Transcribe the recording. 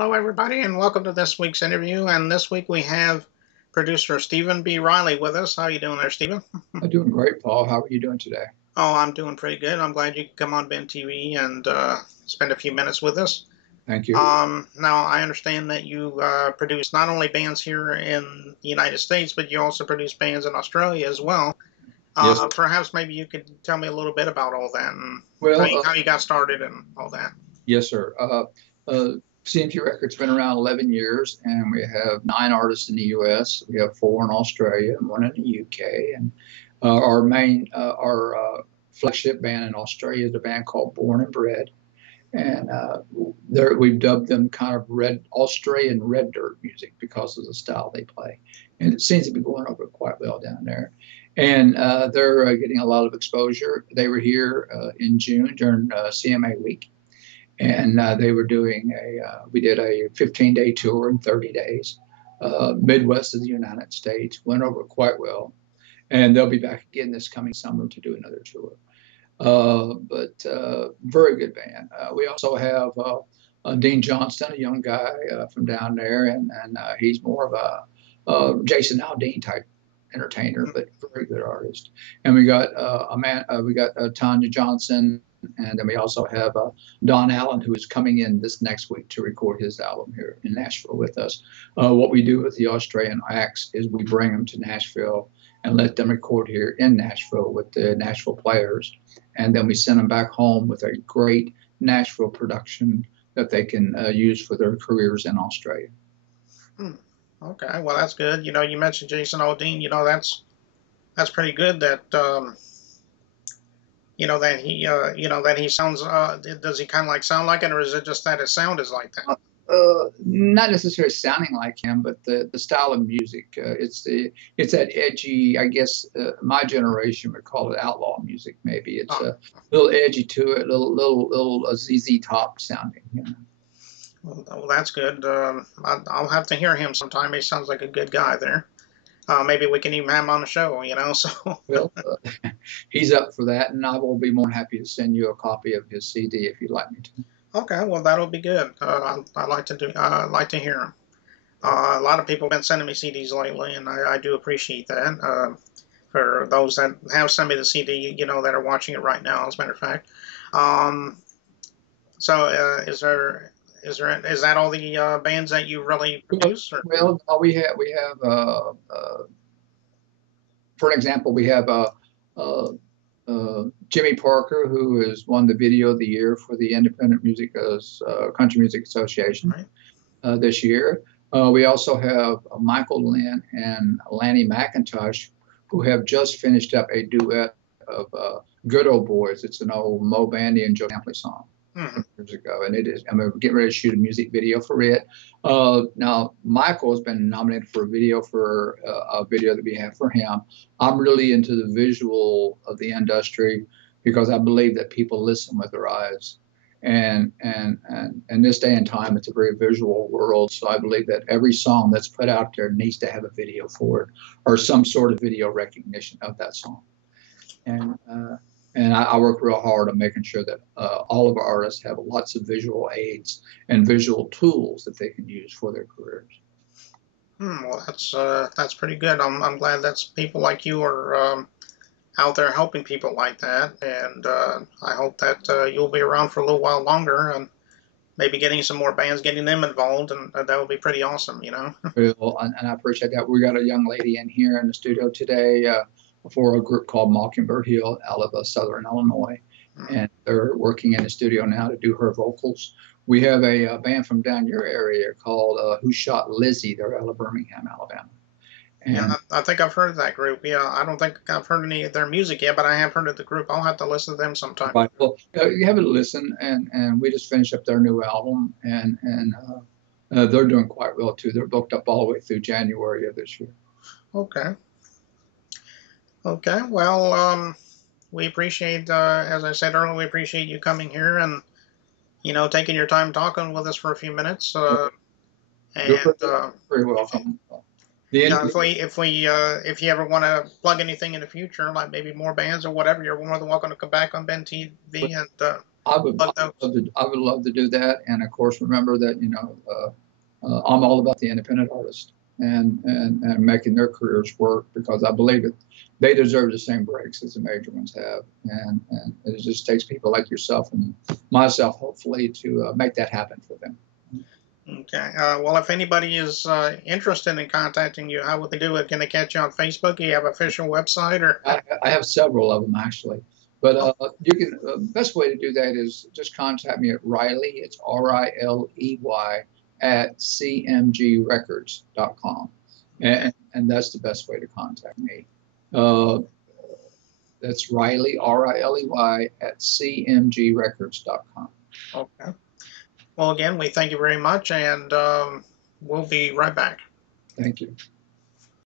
Hello, everybody, and welcome to this week's interview. And this week we have producer Stephen B. Riley with us. How you doing there, Stephen? I'm doing great, Paul. How are you doing today? Oh, I'm doing pretty good. I'm glad you could come on Ben TV and spend a few minutes with us. Thank you. Now, I understand that you produce not only bands here in the United States, but you also produce bands in Australia as well. Yes. Perhaps maybe you could tell me a little bit about all that and Well, how you got started and all that. yes, sir. Uh, CMG Records been around 11 years, and we have 9 artists in the U.S. We have 4 in Australia and 1 in the U.K. And our flagship band in Australia is a band called Born and Bred, and we've dubbed them kind of red Australian red dirt music because of the style they play, and it seems to be going over quite well down there. And they're getting a lot of exposure. They were here in June during CMA week, and they were doing we did a 15-day tour in 30 days, Midwest of the United States. Went over quite well, and they'll be back again this coming summer to do another tour. But very good band. We also have Dean Johnston, a young guy from down there, and he's more of a Jason Aldean type entertainer, but very good artist. And we got Tanya Johnson, and then we also have Don Allen, who is coming in this next week to record his album here in Nashville with us. What we do with the Australian acts is we bring them to Nashville and let them record here in Nashville with the Nashville players. And then we send them back home with a great Nashville production that they can use for their careers in Australia. Okay, well that's good. You know, you mentioned Jason Aldean. You know, that's pretty good. That that he sounds. Does he kind of like sound like it, or is it just that his sound is like that? Not necessarily sounding like him, but the style of music. It's that edgy. I guess my generation would call it outlaw music. Maybe it's a little edgy to it, little ZZ Top sounding. You know? Well, that's good. I'll have to hear him sometime. He sounds like a good guy there. Maybe we can even have him on the show. You know, so. Well, he's up for that, and I will be more than happy to send you a copy of his CD if you'd like me to. Okay, well that'll be good. I like to do. I like to hear them. A lot of people have been sending me CDs lately, and I do appreciate that. For those that have sent me the CD, you know, that are watching it right now, as a matter of fact. Um, is that all the bands that you really produce? Or? Well, we have for example, we have Jimmy Parker, who has won the Video of the Year for the Independent Music Country Music Association this year. We also have Michael Lynn and Lanny McIntosh, who have just finished up a duet of Good Old Boys. It's an old Mo Bandy and Joe Sampley song years ago, and it is. I'm getting ready to shoot a music video for it. Now, Michael has been nominated for a video that we have for him. I'm really into the visual of the industry because I believe that people listen with their eyes. And in this day and time, it's a very visual world. So I believe that every song that's put out there needs to have a video for it or some sort of video recognition of that song. And I work real hard on making sure that all of our artists have lots of visual aids and visual tools that they can use for their careers. Well, that's pretty good. I'm glad that's people like you are out there helping people like that, and I hope that you'll be around for a little while longer and maybe getting some more bands, getting them involved, and that would be pretty awesome, you know. Well, and I appreciate that. We got a young lady in here in the studio today for a group called Mockingbird Hill out of Southern Illinois, and they're working in the studio now to do her vocals. We have a band from down your area called Who Shot Lizzie. They're out of Birmingham, Alabama. And yeah, I think I've heard of that group. Yeah, I don't think I've heard any of their music yet, but I have heard of the group. I'll have to listen to them sometime. Right. Well, you have to listen, and we just finished up their new album, and they're doing quite well too. They're booked up all the way through January of this year. Okay. Okay. Well, we appreciate, as I said earlier, we appreciate you coming here and taking your time talking with us for a few minutes. You're very welcome. If you ever want to plug anything in the future, like maybe more bands or whatever, you're more than welcome to come back on Ben TV. And But I would love to do that. And of course, remember that, I'm all about the independent artist and making their careers work, because I believe that they deserve the same breaks as the major ones have. And it just takes people like yourself and myself, hopefully, to make that happen for them. okay. Well, if anybody is interested in contacting you, how would they do it? Can they catch you on Facebook? Do you have an official website or? I have several of them actually, but you can. Best way to do that is just contact me at Riley. It's RILEY at cmgrecords.com, and that's the best way to contact me. Uh, that's Riley, RILEY at cmgrecords.com. Okay. Well, again, we thank you very much, and we'll be right back. Thank you.